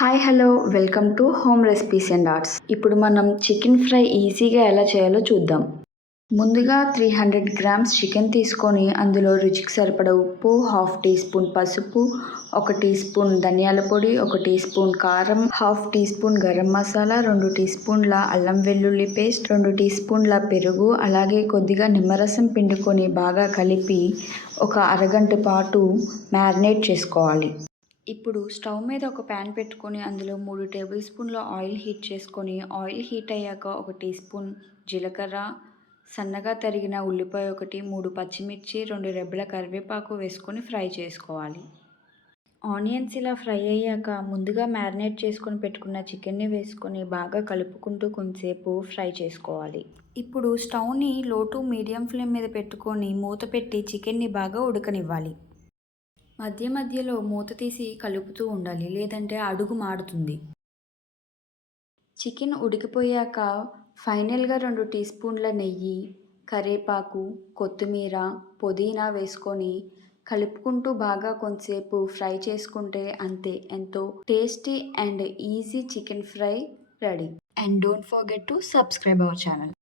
Hi hello welcome to home recipes and arts. ఇప్పుడు మనం chicken fry ఈజీగా ఎలా చేయాలో చూద్దాం. ముందుగా 300 గ్రామ్స్ చికెన్ తీసుకొని అందులో రుచికి సరిపడ ఉప్పు, హాఫ్ టీ స్పూన్ పసుపు, 1 టీ స్పూన్ ధనియాల పొడి, 1 టీ స్పూన్ కారం, half teaspoon garam masala, 2 టీ స్పూన్ల అల్లం వెల్లుల్లి పేస్ట్, 2 టీ స్పూన్ల పెరుగు, అలాగే కొద్దిగా నిమ్మరసం పిండుకొని బాగా కలిపి ఒక అరగంట పాటు మ్యారినేట్ చేసుకోవాలి. ఇప్పుడు స్టవ్ మీద ఒక ప్యాన్ పెట్టుకొని అందులో 3 టేబుల్ స్పూన్ల ఆయిల్ హీట్ చేసుకొని ఆయిల్ హీట్ అయ్యాక 1 టీ స్పూన్ జీలకర్ర, సన్నగా తరిగిన ఉల్లిపాయ 1, 3 పచ్చిమిర్చి, 2 రెబ్బల కరివేపాకు వేసుకొని ఫ్రై చేసుకోవాలి. ఆనియన్స్ ఇలా ఫ్రై అయ్యాక ముందుగా మ్యారినేట్ చేసుకొని పెట్టుకున్న చికెన్ని వేసుకొని బాగా కలుపుకుంటూ కొంచెంసేపు ఫ్రై చేసుకోవాలి. ఇప్పుడు స్టవ్ని లో టు మీడియం ఫ్లేమ్ మీద పెట్టుకొని మూత పెట్టి చికెన్ని బాగా ఉడకనివ్వాలి. మధ్య మధ్యలో మూత తీసి కలుపుతూ ఉండాలి, లేదంటే అడుగు మాడుతుంది. చికెన్ ఉడికిపోయాక ఫైనల్గా 2 టీ స్పూన్ల నెయ్యి, కరివేపాకు, కొత్తిమీర, పుదీనా వేసుకొని కలుపుకుంటూ బాగా కొంతసేపు ఫ్రై చేసుకుంటే అంతే, ఎంతో tasty and easy chicken fry ready. And don't forget to subscribe our channel.